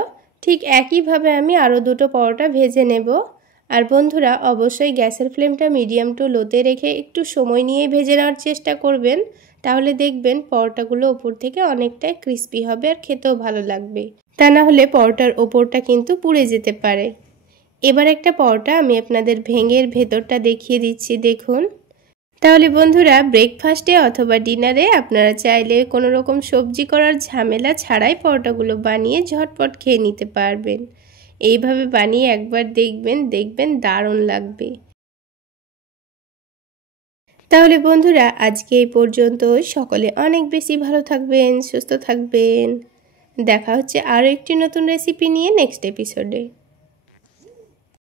ঠিক একইভাবে আমি আরও দুটো পরোটা ভেজে নেব। আর বন্ধুরা অবশ্যই গ্যাসের ফ্লেমটা মিডিয়াম টু লোতে রেখে একটু সময় নিয়ে ভেজে নেওয়ার চেষ্টা করবেন, তাহলে দেখবেন পরোটাগুলো ওপর থেকে অনেকটাই ক্রিস্পি হবে আর খেতেও ভালো লাগবে। তা না হলে পরোটার ওপরটা কিন্তু পুড়ে যেতে পারে। এবার একটা পরোটা আমি আপনাদের ভেঙে ভেতরটা দেখিয়ে দিচ্ছি দেখুন। তাহলে বন্ধুরা ব্রেকফাস্টে অথবা ডিনারে আপনারা চাইলে কোনো রকম সবজি করার ঝামেলা ছাড়াই পরোটাগুলো বানিয়ে ঝটপট খেয়ে নিতে পারবেন। এইভাবে বানিয়ে একবার দেখবেন দারুণ লাগবে। তাহলে বন্ধুরা আজকে এই পর্যন্তই। সকলে অনেক বেশি ভালো থাকবেন, সুস্থ থাকবেন। দেখা হচ্ছে আরও একটি নতুন রেসিপি নিয়ে নেক্সট এপিসোডে।